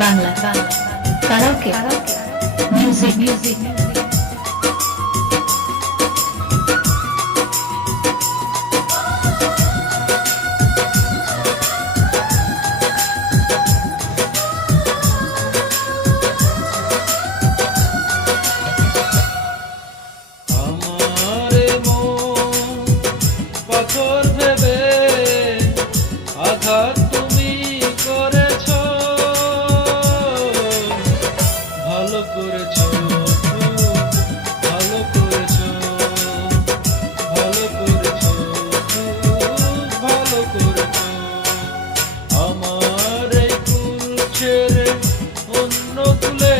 Bangla karaoke music আমারে মন পাথর ভেবে আঘাত তুমি করেছ, ভালো করেছ, ভালো করেছ, ভালো করেছ, ভালো করেছ। আমার এই কুল ছেড়ে অন্য কুলে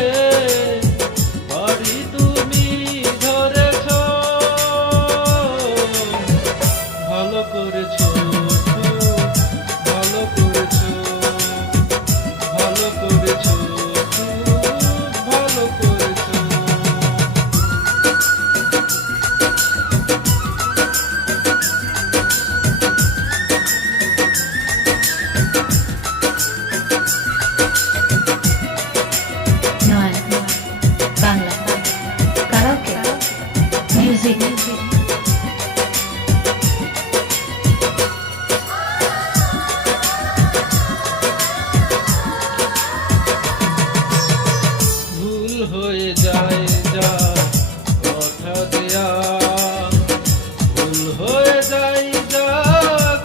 বাড়ি তুমি ধরেছ, ভালো করেছ, ভালো করেছ, ভালো করেছ, ভালো করেছ। বাংলা কারাওকে মিউজিক ভুল হয়ে যায় যা কথা দেয়া, ভুল হয়ে যায় যা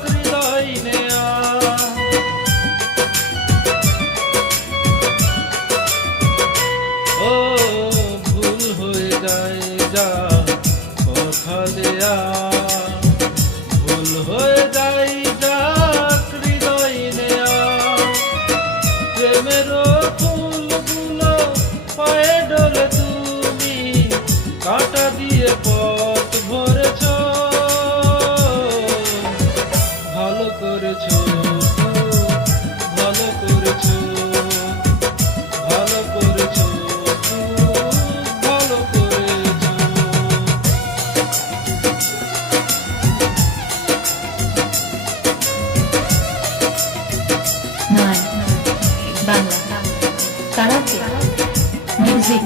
হৃদয় নেয়া। ও ভুল হয়ে যায় যা কথা দেয়া, ভুল হয়ে যায় যা হৃদয় নেয়া। প্রেমেরও ফুলগুলো পায়ে ডোলে তুমি কাঁটা দিয়ে পথ ভরেছ, ভালো করেছ, ভালো করেছ, ভালো করেছ, ভালো করেছ। Bangla karaoke music